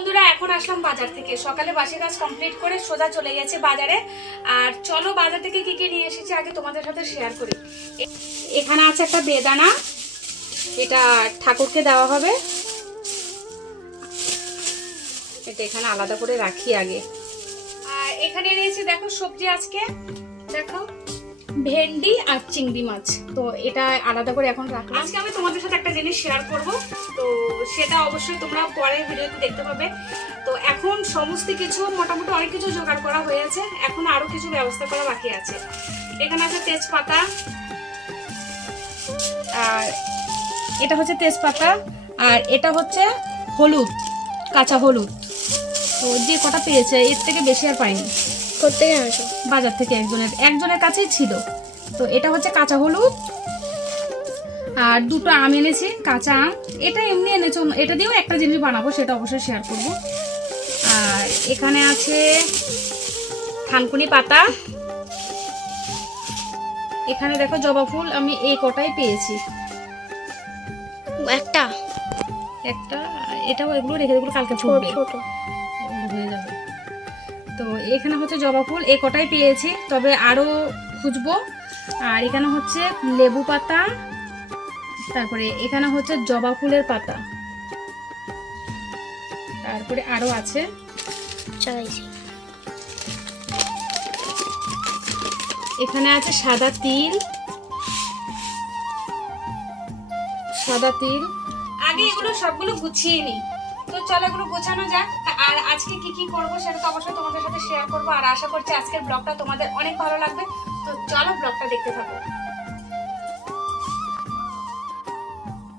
বন্ধুরা এখন আসলাম বাজার থেকে। সকালে বাসি কাজ কমপ্লিট করে সোজা চলে গেছে বাজারে। আর চলো বাজার থেকে কি কি নিয়ে এসেছি আগে তোমাদের সাথে শেয়ার করি। এখানে আছে একটা বেদানা, এটা ঠাকুরকে দেওয়া হবে। এটা এখানে আলাদা করে রাখি আগে। আর এখানে নিয়েছি দেখো সবজি, আজকে দেখো ভেন্ডি আর চিংড়ি মাছ। তো এটা আলাদা করে এখন রাখলাম। আজকে আমি তোমাদের সাথে একটা জিনিস শেয়ার করব, তো সেটা অবশ্যই তোমরা পরের ভিডিওতে দেখতে পাবে। তো এখন সমস্ত কিছু মোটামুটি অনেক কিছু জোগাড় করা হয়েছে, এখন আরো কিছু ব্যবস্থা করা বাকি আছে। এখানে আছে তেজপাতা, আর এটা হচ্ছে তেজপাতা, আর এটা হচ্ছে হলুদ, কাঁচা হলুদ। তো যে কটা পেয়েছে এর থেকে বেশি আর পাইনি। কোত্থেকে আসো? বাজার থেকে একজনের কাছেই ছিল। তো এটা হচ্ছে কাঁচা হলুদ, আর দুটো আম এনেছি, কাঁচা আম। এটা এমনি এনেছো, এটা দিয়েও একটা জিনিস বানাবো, সেটা অবশ্যই শেয়ার করব। আর এখানে আছে থানকুনি পাতা, এখানে দেখো জবা ফুল, আমি এই কটাই পেয়েছি। একটা এটাও, এগুলো রেখে, এগুলো কালকে ফুটবে, ছোট হয়ে যাবে। তো এখানে হচ্ছে জবা ফুল, এই কটাই পেয়েছি, তবে আরো খুঁজবো। আর এখানে হচ্ছে লেবু পাতা, তারপরে এখানে হচ্ছে জবা ফুলের পাতা, তারপরে আরো আছে। চাইছি। এখানে আছে সাদা তিল, আগে এগুলো সবগুলো গুছিয়ে নি। তো চলো এগুলো গোছানো যাক। আর আজকে কি কি করবো সেটা তো অবশ্যই তোমাদের সাথে শেয়ার করবো। আর আশা করছি আজকের ব্লগটা তোমাদের অনেক ভালো লাগবে। তো চলো ব্লগটা দেখতে থাকো।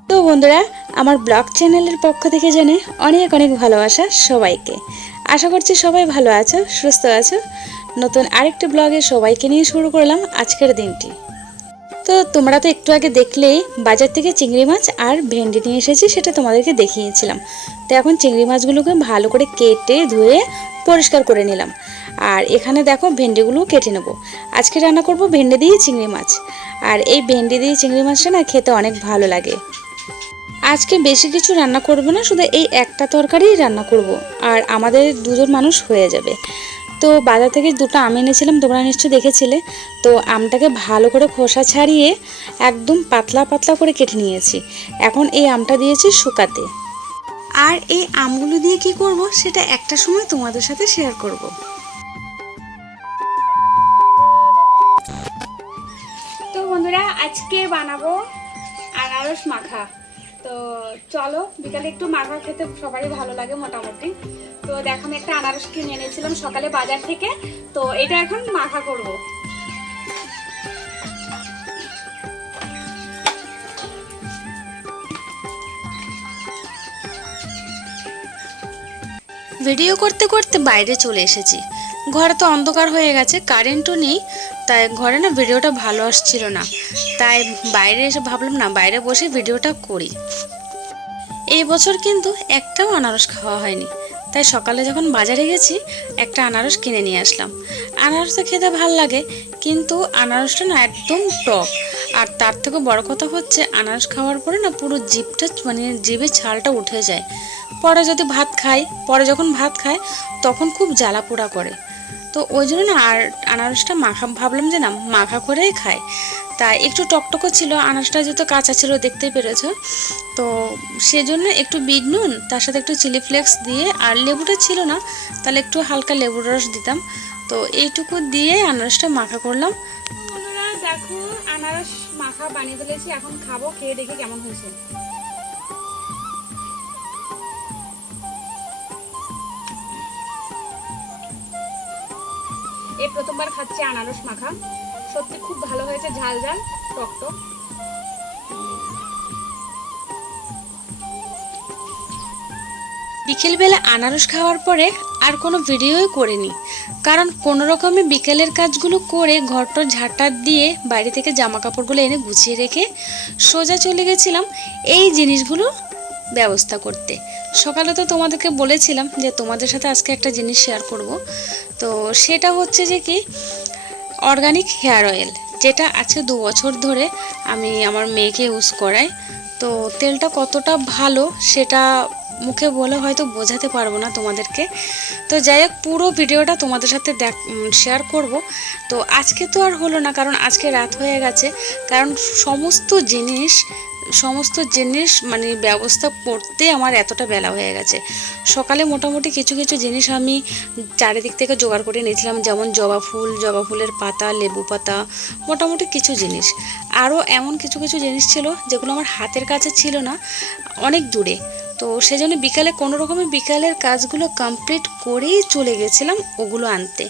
তো বন্ধুরা, আমার ব্লগ চ্যানেলের পক্ষ থেকে জানে অনেক অনেক ভালোবাসা সবাইকে। আশা করছি সবাই ভালো আছো, সুস্থ আছো। নতুন আরেকটি ব্লগে সবাইকে নিয়ে শুরু করলাম আজকের দিনটি। তো তোমরা তো একটু আগে দেখলেই বাজার থেকে চিংড়ি মাছ আর ভেন্ডি নিয়ে এসেছি, সেটা তোমাদেরকে দেখিয়েছিলাম। তো এখন চিংড়ি মাছগুলোকে ভালো করে কেটে ধুয়ে পরিষ্কার করে নিলাম। আর এখানে দেখো ভেন্ডিগুলো কেটে নেব। আজকে রান্না করব ভেন্ডি দিয়ে চিংড়ি মাছ। আর এই ভেন্ডি দিয়ে চিংড়ি মাছটা না খেতে অনেক ভালো লাগে। আজকে বেশি কিছু রান্না করব না, শুধু এই একটা তরকারিই রান্না করব। আর আমাদের দুজন মানুষ হয়ে যাবে। তো বাজার থেকে দুটো আম এনেছিলাম, তোমরা নিশ্চয়ই দেখেছিলে। তো আমটাকে ভালো করে খোসা ছাড়িয়ে একদম পাতলা পাতলা করে কেটে নিয়েছি। এখন এই আমটা দিয়েছি শুকাতে। আর এই আমগুলো দিয়ে কি করব সেটা একটা সময় তোমাদের সাথে শেয়ার করব। তো বন্ধুরা আজকে বানাবো আনারস মাখা। তো চলো, বিকালে একটু মাখা খেতে সবারই ভালো লাগে মোটামুটি। তো দেখো আমি একটা আনারস কিনে এনেছিলাম সকালে বাজার থেকে। তো এটা এখন মাখা করব। ভিডিও করতে করতে বাইরে চলে এসেছি। ঘরে তো অন্ধকার হয়ে গেছে, কারেন্টও নেই, তাই ঘরে না ভিডিওটা ভালো আসছিল না। তাই বাইরে এসে ভাবলাম না বাইরে বসে ভিডিওটা করি। এই বছর কিন্তু একটাও আনারস খাওয়া হয়নি, তাই সকালে যখন বাজারে গেছি একটা আনারস কিনে নিয়ে আসলাম। আনারসটা খেতে ভাল লাগে, কিন্তু আনারসটা না একদম টক। আর তার থেকে বড় কথা হচ্ছে আনারস খাওয়ার পরে না পুরো জিভটা, মানে জিভের ছালটা উঠে যায়। পরে যখন ভাত খায় তখন খুব জ্বালা পোড়া করে। তো ওই জন্য না আর আনারসটা ভাবলাম যে না মাখা করেই খাই। তাই একটু টকটকও ছিল, আনারসটা যেহেতু কাঁচা ছিল দেখতেই পেরেছো। তো সেজন্য একটু বিট নুন, তার সাথে একটু চিলি ফ্লেক্স দিয়ে, আর লেবুটা ছিল না তাহলে একটু হালকা লেবুর রস দিতাম। তো এইটুকু দিয়ে আনারসটা মাখা করলাম। বন্ধুরা দেখো আনারস মাখা বানিয়ে ফেলেছি, এখন খাবো, খেয়ে দেখি কেমন হয়েছে। এই প্রথমবার খাচ্ছি আনারস মাখা, সত্যি খুব ভালো হয়েছে, ঝাল ঝাল টক টক। বিকেলবেলা আনারস খাওয়ার পরে আর কোনো ভিডিওই করিনি, কারণ কোনো রকমে বিকেলের কাজগুলো করে ঘরটা ঝাঁটা দিয়ে বাইরে থেকে জামা কাপড়গুলো এনে গুছিয়ে রেখে সোজা চলে গেছিলাম এই জিনিসগুলো ব্যবস্থা করতে। সকালে তো তোমাদেরকে বলেছিলাম যে তোমাদের সাথে আজকে একটা জিনিস শেয়ার করব। তো সেটা হচ্ছে যে কি, অর্গানিক হেয়ার অয়েল, যেটা আজকে 2 বছর ধরে আমি আমার মেয়েকে ইউজ করাই। তো তেলটা কতটা ভালো সেটা মুখে বলে হয়তো বোঝাতে পারবো না তোমাদেরকে। তো যাই হোক, পুরো ভিডিওটা তোমাদের সাথে শেয়ার করব। তো আজকে তো আর হলো না, কারণ আজকে রাত হয়ে গেছে, কারণ সমস্ত জিনিস মানে ব্যবস্থা করতে আমার এতটা বেলা হয়ে গেছে। সকালে মোটামুটি কিছু কিছু জিনিস আমি চারিদিক থেকে জোগাড় করে নিয়েছিলাম, যেমন জবা ফুলের পাতা, লেবু পাতা, মোটামুটি কিছু জিনিস। আরও এমন কিছু কিছু জিনিস ছিল যেগুলো আমার হাতের কাছে ছিল না, অনেক দূরে। তো সেজন্য কোনো রকমের বিকালের কাজগুলো কমপ্লিট করেই চলে গেছিলাম ওগুলো আনতে।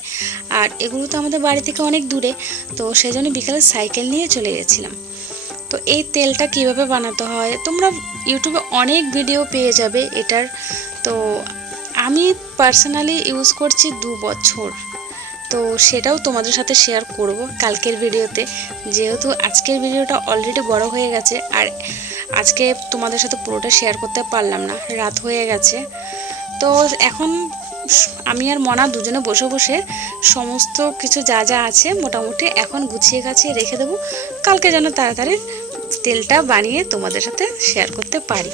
আর এগুলো তো আমাদের বাড়ি থেকে অনেক দূরে, তো সেজন্য বিকালে সাইকেল নিয়ে চলে গেছিলাম। তো এই তেলটা কিভাবে বানাতে হয় তোমরা ইউটিউবে অনেক ভিডিও পেয়ে যাবে এটার। তো আমি পার্সোনালি ইউজ করছি 2 বছর, তো সেটাও তোমাদের সাথে শেয়ার করব কালকের ভিডিওতে, যেহেতু আজকের ভিডিওটা অলরেডি বড় হয়ে গেছে আর আজকে তোমাদের সাথে পুরোটা শেয়ার করতে পারলাম না, রাত হয়ে গেছে। তো এখন আমি আর মনা দুজনে বসে বসে সমস্ত কিছু যা যা আছে মোটামুটি এখন গুছিয়ে গাছিয়ে রেখে দেবো, কালকে যেন তাড়াতাড়ি তেলটা বানিয়ে তোমাদের সাথে শেয়ার করতে পারি।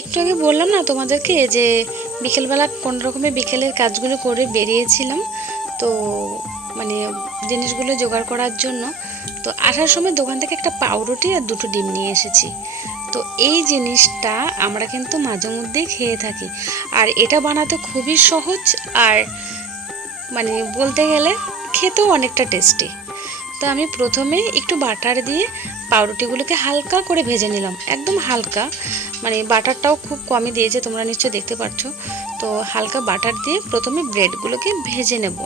একটু আগে বললাম না তোমাদেরকে যে বিকেলবেলা কোনো রকমের বিকেলের কাজগুলো করে বেরিয়েছিলাম, তো মানে জিনিসগুলো জোগাড় করার জন্য। তো আসার সময় দোকান থেকে একটা পাউরুটি আর 2টো ডিম নিয়ে এসেছি। তো এই জিনিসটা আমরা কিন্তু মাঝে মধ্যেই খেয়ে থাকি, আর এটা বানাতে খুবই সহজ, আর মানে বলতে গেলে খেতেও অনেকটা টেস্টি। তো আমি প্রথমে একটু বাটার দিয়ে পাউরুটিগুলোকে হালকা করে ভেজে নিলাম, একদম হালকা, মানে বাটারটাও খুব কমই দিয়েছে, তোমরা নিশ্চয়ই দেখতে পাচ্ছ। তো হালকা বাটার দিয়ে প্রথমে ব্রেডগুলোকে ভেজে নেব।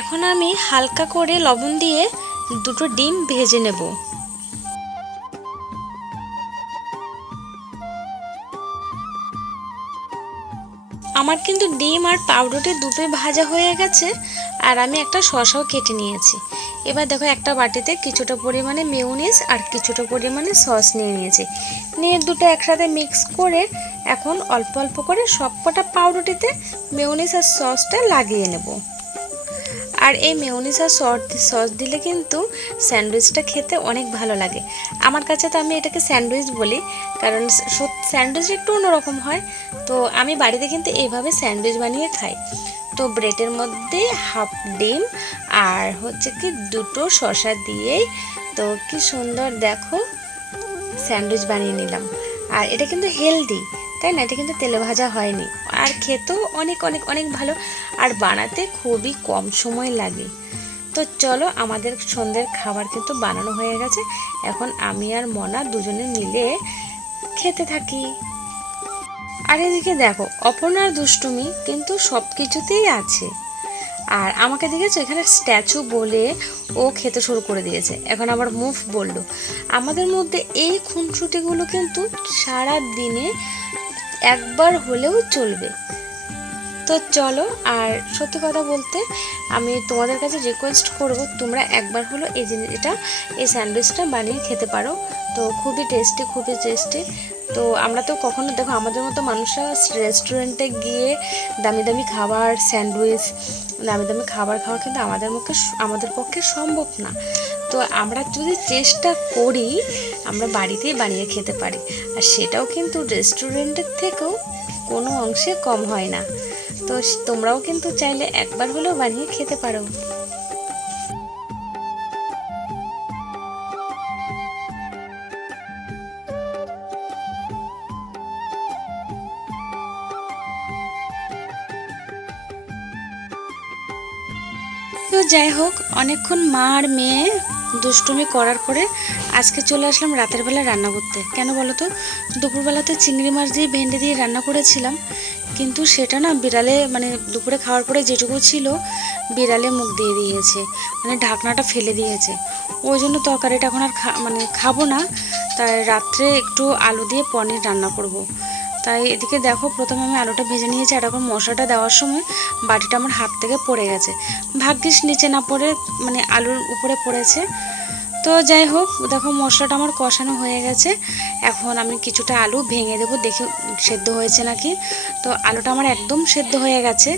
এখন আমি হালকা করে লবণ দিয়ে 2টো ডিম ভেজে নেব। আমার কিন্তু ডিম আর পাউরুটি দুটোই ভাজা হয়ে গেছে, আর আমি একটা শসাও কেটে নিয়েছি। এবার দেখো একটা বাটিতে কিছুটা পরিমাণে মেয়োনিজ আর কিছুটা পরিমাণে সস নিয়ে দুটো একসাথে মিক্স করে এখন অল্প অল্প করে সবকটা পাউরুটিতে মেয়োনিজ আর সসটা লাগিয়ে নেব। আর এই মেয়োনিজ আর সস দিলে কিন্তু স্যান্ডউইচটা খেতে অনেক ভালো লাগে। আমার কাছে তো আমি এটাকে স্যান্ডউইচ বলি, কারণ স্যান্ডউইচ একটু অন্যরকম হয়। তো আমি বাড়িতে কিন্তু এইভাবে স্যান্ডউইচ বানিয়ে খাই। তো ব্রেডের মধ্যে হাফ ডিম আর হচ্ছে কি 2টো শসা দিয়েই তো কি সুন্দর দেখো স্যান্ডউইচ বানিয়ে নিলাম। আর এটা কিন্তু হেলদি, তাই না? এটা কিন্তু তেলে ভাজা হয়নি, আর খেতেও অনেক অনেক অনেক ভালো, আর বানাতে খুবই কম সময় লাগে। তো চলো, আমাদের সন্ধ্যের খাবার কিন্তু বানানো হয়ে গেছে, এখন আমি আর মনা দুজনে মিলে খেতে থাকি। আর এদিকে দেখো অপর্ণার দুষ্টুমি কিন্তু সব কিছুতেই আছে। আর আমাকে দেখেছো এখানে স্ট্যাচু বলে ও খেতে শুরু করে দিয়েছে, এখন আবার মুভ বললো। আমাদের মধ্যে এই খুনসুটিগুলো কিন্তু সারা দিনে একবার হলেও চলবে। তো চলো, আর সত্যি কথা বলতে আমি তোমাদের কাছে রিকোয়েস্ট করব, তোমরা একবার হলো এই স্যান্ডউইচটা বানিয়ে খেতে পারো। তো খুবই টেস্টি। তো আমরা তো কখনো দেখো আমাদের মতো মানুষরা রেস্টুরেন্টে গিয়ে দামি দামি খাবার, স্যান্ডউইচ, দামি দামি খাবার খাওয়া কিন্তু আমাদের পক্ষে সম্ভব না। তো আমরা যদি চেষ্টা করি আমরা বাড়িতেই বানিয়ে খেতে পারি, আর সেটাও কিন্তু রেস্টুরেন্টের থেকেও কোনো অংশে কম হয় না। তো তোমরাও কিন্তু চাইলে একবার হলেও বানিয়ে খেতে পারো। তো যাই হোক, অনেকক্ষণ মা আর মেয়ে দুষ্টুমি করার পরে আজকে চলে আসলাম রাতের বেলা রান্না করতে। কেন বলো তো, দুপুরবেলাতে চিংড়ি মাছ দিয়ে ভেন্ডি দিয়ে রান্না করেছিলাম, কিন্তু সেটা না বিড়ালে মানে দুপুরে খাওয়ার পরে যেটুকু ছিল বিড়ালে মুখ দিয়ে দিয়েছে, মানে ঢাকনাটা ফেলে দিয়েছে। ওই জন্য তরকারিটা এখন আর খাবো না, তাই রাত্রে একটু আলু দিয়ে পনির রান্না করব। তাই এদিকে দেখো প্রথমে আমি আলুটা ভেজে নিয়েছি, আর এখন মশলাটা দেওয়ার সময় বাটিটা আমার হাত থেকে পড়ে গেছে, ভাগ্যিস নিচে না পড়ে মানে আলুর উপরে পড়েছে। তো যাই হোক, দেখো মশলাটা আমার কষানো হয়ে গেছে, এখন আমি কিছুটা আলু ভেঙে দেবো, দেখে সেদ্ধ হয়েছে নাকি। তো আলুটা আমার একদম সেদ্ধ হয়ে গেছে,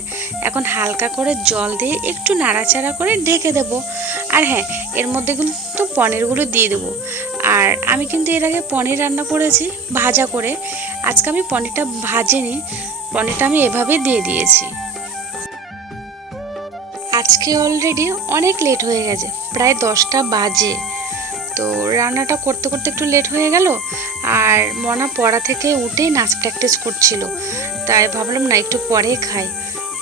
এখন হালকা করে জল দিয়ে একটু নাড়াচাড়া করে ঢেকে দেব। আর হ্যাঁ, এর মধ্যে কিন্তু পনিরগুলো দিয়ে দেবো। আর আমি কিন্তু এর আগে পনির রান্না করেছি ভাজা করে, আজকে আমি পনিরটা ভাজিনি, পনিরটা আমি এভাবে দিয়ে দিয়েছি। আজকে অলরেডি অনেক লেট হয়ে গেছে, প্রায় 10টা বাজে। তো রান্নাটা করতে করতে একটু লেট হয়ে গেল, আর মনা পড়া থেকে উঠেই নাচ প্র্যাকটিস করছিল, তাই ভাবলাম না একটু পরে খাই।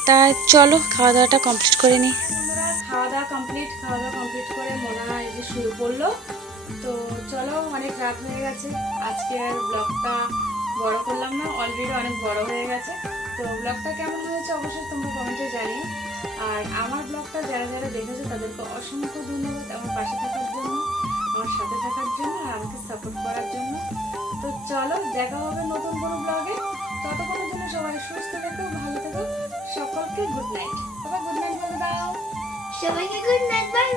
তা চলো খাওয়া দাওয়াটা কমপ্লিট করে নিই। খাওয়া দাওয়া কমপ্লিট করে মনা এই যে শুয়ে পড়লো। তো চলো, অনেক রাত হয়ে গেছে, আজকে আর ব্লগটা বড় করলাম না, অলরেডি অনেক বড় হয়ে গেছে। তো ব্লগটা কেমন হয়েছে অবশ্যই তোমরা কমেন্টে জানিও। আর আমার ব্লগটা যারা যারা দেখেছো তাদেরকে অসংখ্য ধন্যবাদ আমার পাশে থাকার জন্য, আমার সাথে থাকার জন্য, আর আমাকে সাপোর্ট করার জন্য। তো চলো, দেখা হবে নতুন কোনো ব্লগে। ততক্ষণের জন্য সবাই সুস্থ থেকো, ভালো থেকো, সকলকে গুড নাইট। বাবা গুড নাইট বলে দাও। সবাইকে গুড নাইট, বাই।